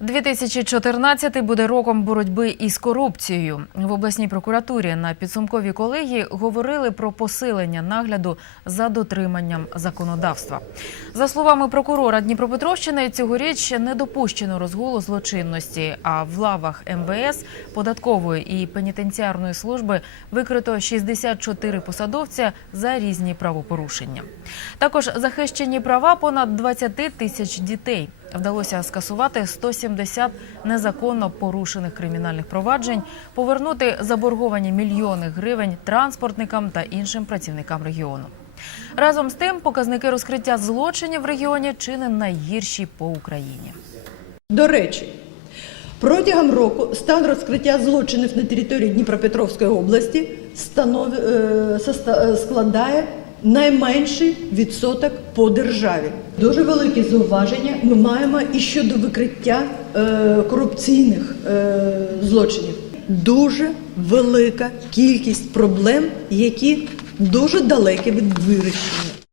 2014 буде роком боротьби із корупцією. В обласній прокуратурі на підсумковій колегії говорили про посилення нагляду за дотриманням законодавства. За словами прокурора Дніпропетровщини, цьогоріч не допущено розгулу злочинності. А в лавах МВС, податкової і пенітенціарної служби викрито 64 посадовця за різні правопорушення. Також захищені права понад 20 тисяч дітей. Вдалося скасувати 170 незаконно порушених кримінальних проваджень, повернути заборговані мільйони гривень транспортникам та іншим працівникам регіону. Разом з тим, показники розкриття злочинів в регіоні чи не найгірші по Україні. До речі, протягом року стан розкриття злочинів на території Дніпропетровської області станов... е, е, складає найменший відсоток по державі. Дуже великі зауваження ми маємо і щодо викриття е, корупційних е, злочинів. Дуже велика кількість проблем, які дуже далекі від вирішення.